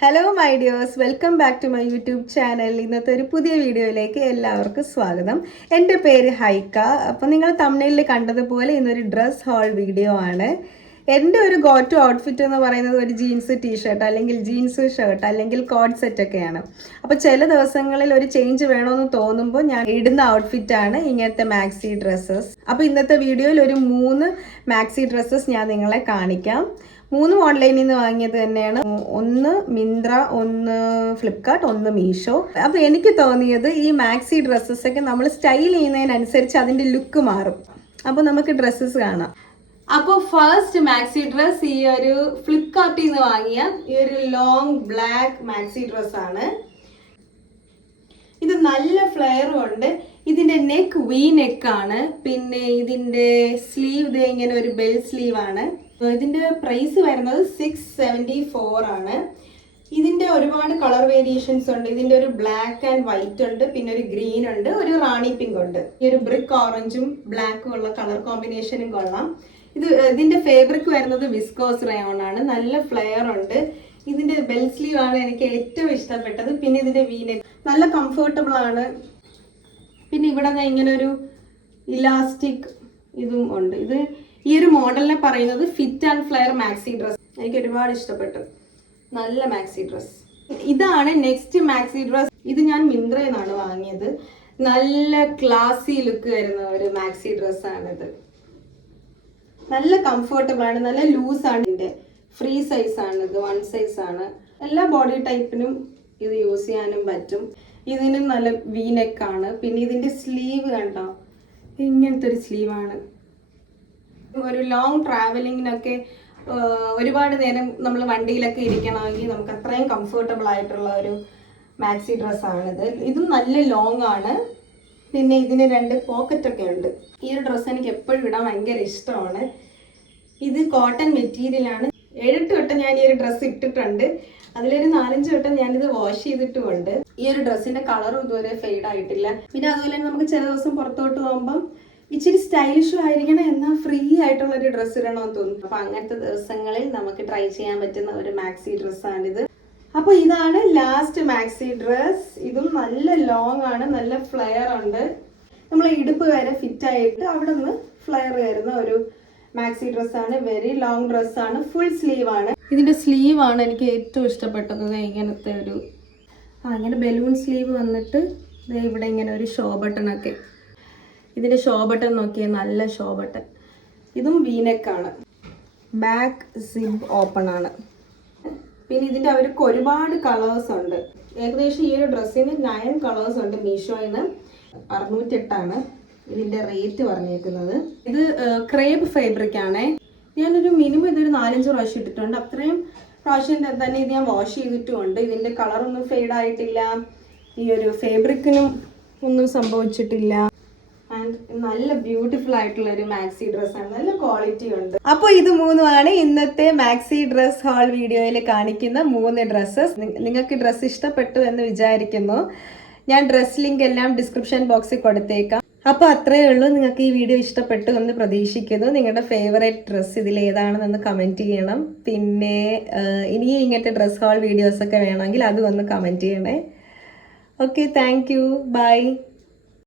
Hello my dears, welcome back to my YouTube channel. ഇന്നത്തെ ഒരു പുതിയ വീഡിയോയിലേക്ക് എല്ലാവർക്കും സ്വാഗതം. എൻ്റെ പേര് ഹൈക്ക. അപ്പോൾ നിങ്ങൾ തംബ്നെയിലിൽ കണ്ടതുപോലെ ഇന്നൊരു ഡ്രസ് ഹോൾ വീഡിയോ ആണ്. എൻ്റെ ഒരു ഗോ ടു ഔട്ട്ഫിറ്റ് എന്ന് പറയുന്നത് ഒരു ജീൻസ് ടീഷർട്ട് അല്ലെങ്കിൽ ജീൻസ് ഷർട്ട് അല്ലെങ്കിൽ കോഡ് സെറ്റ് ഒക്കെയാണ്. അപ്പോൾ ചില ദിവസങ്ങളിൽ ഒരു ചേഞ്ച് വേണമെന്ന് തോന്നുമ്പോൾ ഞാൻ ഇടുന്ന ഔട്ട്ഫിറ്റാണ് ഇങ്ങനത്തെ മാക്സി ഡ്രസ്സസ്. അപ്പോൾ ഇന്നത്തെ വീഡിയോയിൽ ഒരു 3 മാക്സി ഡ്രസ്സസ് ഞാൻ നിങ്ങളെ കാണിക്കാം. 3 ഓൺലൈനിൽ നിന്ന് വാങ്ങിയത് തന്നെയാണ്. ഒന്ന് മിന്ത്ര, ഒന്ന് ഫ്ലിപ്കാർട്ട്, ഒന്ന് മീഷോ. അപ്പോൾ എനിക്ക് തോന്നിയത് ഈ മാക്സി ഡ്രസ്സസൊക്കെ നമ്മൾ സ്റ്റൈൽ ചെയ്യുന്നതിനനുസരിച്ച് അതിൻ്റെ ലുക്ക് മാറും. അപ്പോൾ നമുക്ക് ഡ്രസ്സസ് കാണാം. അപ്പോൾ ഫസ്റ്റ് മാക്സി ഡ്രസ് ഈ ഒരു ഫ്ലിപ്കാർട്ടിൽ നിന്ന് വാങ്ങിയ ഈ ഒരു ലോങ് ബ്ലാക്ക് മാക്സി ഡ്രസ്സാണ്. ഇത് നല്ല ഫ്ലെയറും ഉണ്ട്. ഇതിൻ്റെ നെക്ക് വി നെക്കാണ്. പിന്നെ ഇതിൻ്റെ സ്ലീവ് ഇങ്ങനെ ഒരു ബെൽ സ്ലീവ് ആണ്. ഇതിൻ്റെ പ്രൈസ് വരുന്നത് 674 ആണ്. ഇതിൻ്റെ ഒരുപാട് കളർ വേരിയേഷൻസ് ഉണ്ട്. ഇതിൻ്റെ ഒരു ബ്ലാക്ക് ആൻഡ് വൈറ്റ് ഉണ്ട്, പിന്നെ ഒരു ഗ്രീൻ ഉണ്ട്, ഒരു റാണി പിങ്ക് ഉണ്ട്. ഈ ഒരു ബ്രിക്ക് ഓറഞ്ചും ബ്ലാക്കും ഉള്ള കളർ കോമ്പിനേഷനും കൊള്ളാം. ഇതിൻ്റെ ഫാബ്രിക് വരുന്നത് വിസ്കോസ് റയോൺ ആണ്. നല്ല ഫ്ലെയർ ഉണ്ട്. ഇതിൻ്റെ ബെൽ സ്ലീവ് ആണ് എനിക്ക് ഏറ്റവും ഇഷ്ടപ്പെട്ടത്. പിന്നെ ഇതിൻ്റെ വി നെക്ക് നല്ല കംഫർട്ടബിൾ ആണ്. പിന്നെ ഇവിടെ ഇങ്ങനെ ഒരു ഇലാസ്റ്റിക് ഇതും ഉണ്ട്. ഇത് ഈ ഒരു മോഡലിനെ പറയുന്നത് fit and flare maxi dress. എനിക്ക് ഒരുപാട് ഇഷ്ടപ്പെട്ടു. നല്ല മാക്സി ഡ്രസ്. ഇതാണ് നെക്സ്റ്റ് മാക്സി ഡ്രസ്. ഇത് ഞാൻ മിന്ത്രയിൽ നിന്നാണ് വാങ്ങിയത്. നല്ല ക്ലാസി ലുക്ക് വരുന്ന ഒരു മാക്സി ഡ്രസ്സാണിത്. നല്ല കംഫർട്ടബിൾ ആണ്, നല്ല ലൂസാണ്. ഇതിൻ്റെ ഫ്രീ സൈസ് ആണ്. ഇത് 1 സൈസ് ആണ്. എല്ലാ ബോഡി ടൈപ്പിനും ഇത് യൂസ് ചെയ്യാനും പറ്റും. ഇതിനും നല്ല വി നെക്കാണ്. പിന്നെ ഇതിൻ്റെ സ്ലീവ് കണ്ടോ, ഇങ്ങനത്തെ ഒരു സ്ലീവാണ്. ഒരു ലോങ് ട്രാവലിങ്ങിനൊക്കെ ഒരുപാട് നേരം നമ്മൾ വണ്ടിയിലൊക്കെ ഇരിക്കണമെങ്കിൽ നമുക്ക് അത്രയും കംഫർട്ടബിൾ ആയിട്ടുള്ള ഒരു മാക്സി ഡ്രസ്സാണിത്. ഇതും നല്ല ലോങ് ആണ്. പിന്നെ ഇതിന് 2 പോക്കറ്റൊക്കെ ഉണ്ട്. ഈ ഒരു ഡ്രസ്സ് എനിക്ക് എപ്പോഴും ഇടാൻ ഭയങ്കര ഇഷ്ടമാണ്. ഇത് കോട്ടൺ മെറ്റീരിയലാണ്. 7-8 വട്ടം ഞാൻ ഈ ഒരു ഡ്രസ്സ് ഇട്ടിട്ടുണ്ട്. അതിലൊരു 4-5 വട്ടം ഞാനിത് വാഷ് ചെയ്തിട്ടുമുണ്ട്. ഈ ഒരു ഡ്രസ്സിന്റെ കളറും ഇതുവരെ ഫെയ്ഡ് ആയിട്ടില്ല. പിന്നെ അതുപോലെ തന്നെ നമുക്ക് ചില ദിവസം പുറത്തോട്ട് പോകുമ്പം ഇച്ചിരി സ്റ്റൈലിഷും ആയിരിക്കണം, എന്നാൽ ഫ്രീ ആയിട്ടുള്ള ഒരു ഡ്രസ്സ് ഇടണമെന്ന് തോന്നും. അപ്പൊ അങ്ങനത്തെ ദിവസങ്ങളിൽ നമുക്ക് ട്രൈ ചെയ്യാൻ പറ്റുന്ന ഒരു മാക്സി ഡ്രസ്സാണിത്. അപ്പോൾ ഇതാണ് ലാസ്റ്റ് മാക്സി ഡ്രസ്. ഇതും നല്ല ലോങ് ആണ്, നല്ല ഫ്ലെയർ ഉണ്ട്. നമ്മൾ ഇടുപ്പ് വരെ ഫിറ്റ് ആയിട്ട് അവിടെ നിന്ന് ഫ്ലെയർ വരുന്ന ഒരു മാക്സി ഡ്രസ്സാണ്. വെരി ലോങ് ഡ്രസ്സാണ്. ഫുൾ സ്ലീവ് ആണ്. ഇതിന്റെ സ്ലീവ് ആണ് എനിക്ക് ഏറ്റവും ഇഷ്ടപ്പെട്ടത്. ഇങ്ങനത്തെ ഒരു ഇങ്ങനെ ബലൂൺ സ്ലീവ് വന്നിട്ട് ഇവിടെ ഇങ്ങനെ ഒരു ഷോ ബട്ടൺ ഒക്കെ. ഇതിന്റെ ഷോ ബട്ടൺ നോക്കിയാൽ നല്ല ഷോ ബട്ടൺ. ഇതും വീനെക്കാണ്. ബാക്ക് സിബ് ഓപ്പൺ ആണ്. പിന്നെ ഇതിൻ്റെ അവർക്ക് ഒരുപാട് കളേഴ്സ് ഉണ്ട്. ഏകദേശം ഈ ഒരു ഡ്രസ്സിന് 9 കളേഴ്സ് ഉണ്ട്. മീഷോയിന്ന് 608 ആണ് ഇതിൻ്റെ റേറ്റ് പറഞ്ഞേക്കുന്നത്. ഇത് ക്രേപ്പ് ഫാബ്രിക് ആണ്. ഞാനൊരു മിനിമം ഇതൊരു 4-5 പ്രാവശ്യം ഇട്ടിട്ടുണ്ട്. അത്രയും പ്രാവശ്യം തന്നെ ഇത് ഞാൻ വാഷ് ചെയ്തിട്ടുമുണ്ട്. ഇതിൻ്റെ കളറൊന്നും ഫെയ്ഡ് ആയിട്ടില്ല. ഈ ഒരു ഫാബ്രിക്കിനും ഒന്നും സംഭവിച്ചിട്ടില്ല. നല്ല ബ്യൂട്ടിഫുൾ ആയിട്ടുള്ള ഒരു മാക്സി ഡ്രസ്സാണ്. നല്ല ക്വാളിറ്റി ഉണ്ട്. അപ്പോൾ ഇത് 3 ഇന്നത്തെ മാക്സി ഡ്രസ് ഹോൾ വീഡിയോയിൽ കാണിക്കുന്ന 3 ഡ്രസ്സസ്. നിങ്ങൾക്ക് ഡ്രസ്സ് ഇഷ്ടപ്പെട്ടു എന്ന് വിചാരിക്കുന്നു. ഞാൻ ഡ്രസ് ലിങ്ക് എല്ലാം ഡിസ്ക്രിപ്ഷൻ ബോക്സിൽ കൊടുത്തേക്കാം. അപ്പോൾ അത്രയേ ഉള്ളൂ. നിങ്ങൾക്ക് ഈ വീഡിയോ ഇഷ്ടപ്പെട്ടു എന്ന് പ്രതീക്ഷിക്കുന്നു. നിങ്ങളുടെ ഫേവറേറ്റ് ഡ്രസ്സ് ഇതിൽ ഏതാണെന്നൊന്ന് കമൻറ്റ് ചെയ്യണം. പിന്നെ ഇനിയും ഇങ്ങനത്തെ ഡ്രസ് ഹോൾ വീഡിയോസൊക്കെ വേണമെങ്കിൽ അതും ഒന്ന് കമൻറ്റ് ചെയ്യണേ. Okay, thank you. ബൈ.